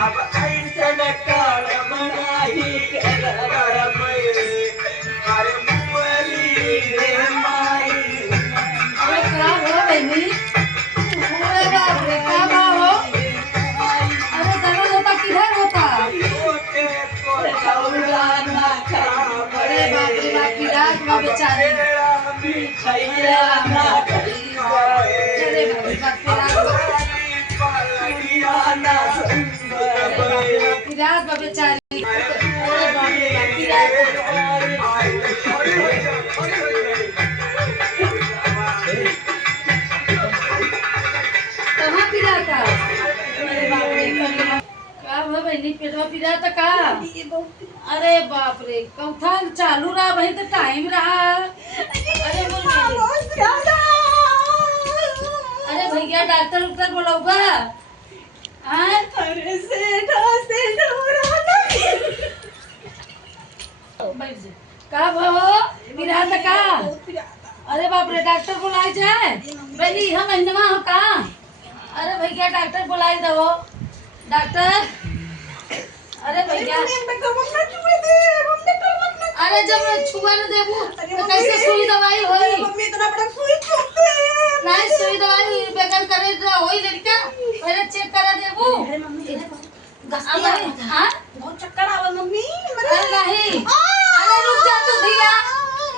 अब ऐसा न कर मनाही कर अरे मुअली रे माई। अरे क्या हो बहनी? अरे बाप रे क्या बात हो? अरे दर्द होता किधर होता? अरे बाप रे बाप की रात में बेचारी। अरे बाप रे बाप की रात में बेचारी। अरे बाप रे बाप की रात। कहाँ पिला था? अरे बाप रे क्या हुआ बहनी? पेटवा पिला था का? अरे बाप रे कौथा चालू रहा भाई तो टाइम रहा। अरे अरे भैया डॉक्टर उक्टर बोलाऊगा? अरे सेठ का भाव पिला था का? अरे बाप रे डॉक्टर बुलाई जाए पहले हम महीनवा हो का? अरे भैया डॉक्टर बुलाई दो डॉक्टर। अरे भैया अरे जब छुआ न देबू तो कैसे सुई दवाई होई? मम्मी इतना बड़ा सुई छूटते नहीं सुई दवाई बेगर करे तो होई लड़का पहले चेक करा देबू। अरे मम्मी हां बहुत चक्कर आवा मम्मी अरे नहीं अरे रुक जा तू भैया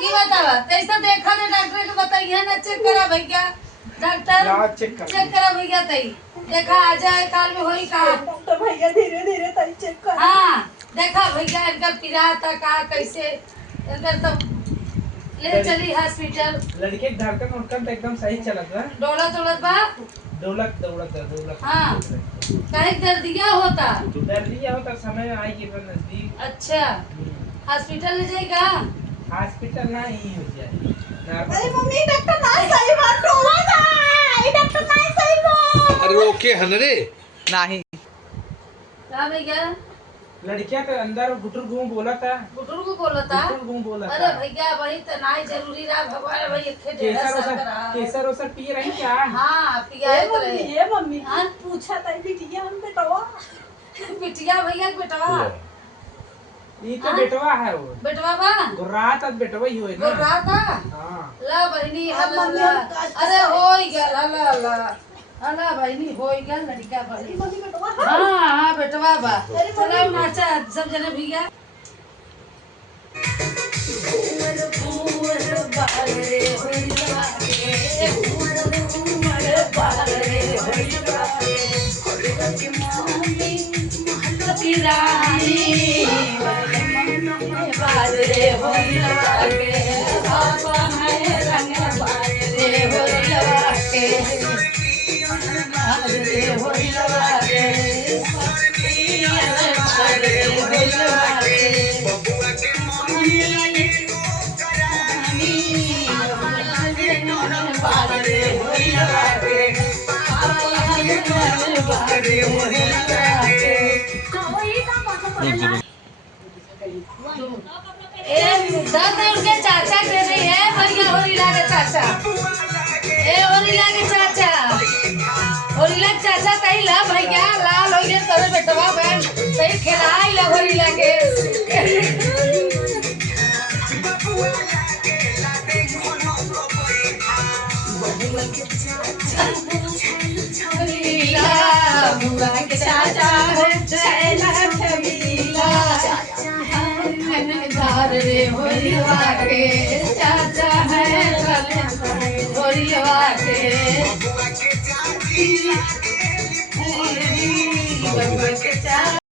ये बतावा कैसा देखा ने डॉक्टर के बताइए ना चेक करा भैया डॉक्टर चेक करा भैया तई देखा आ जाए काल में होई का? डॉक्टर भैया धीरे धीरे तई चेक कर। हां देखा भैया इनकर पिरा था का कैसे इनकर तो ले चली हॉस्पिटल। लड़के की धड़कन उड़कन तो एकदम सही चलत है। दौलत बा दौलत हाँ कहीं दर्दिया होता समय आएगी तो नजदीक। अच्छा हॉस्पिटल ले जाएगा? हॉस्पिटल ना ही हो जाए। अरे मम्मी डॉक्टर ना सही बात बोला था। ये डॉक्टर ना सही बोल। अरे ओके हन रे नहीं क्या भैया? लड़कियां तो अंदर गुटुर घूम बोला था। गुटुर को बोला था? गुटुर घूम बोला था। अरे भैया वही तो नहीं जरूरी रहा भगवान भाई इतने ढेर सारा केसर ओसर पी रही क्या? हाँ पिया तो रहे। ये मम्मी हाँ? पूछा था बिटिया हम बेटवा बिटिया भैया बेटवा ये तो बेटवा है वो। बेटवा बा गुर्रात आज बेटवा ही होए ना। गुर्रात था? हाँ ला बहनी हल्ला अरे होई गया हल्ला हल्ला हल्ला बहनी होई गया लड़का बहनी। मम्मी बेटवा हाँ हाँ बेटवा बा चलो नाचा सब जने भैया। उनके चाचा दे रही है भैया होरीला के चाचा होरीला के चाचा होरीला के चाचा तही ला भैया लाल हो गए तब बेटवा बहन तही खिलाई ला होरीला के चाचा रे होरीवा के चाचा है होरीवा के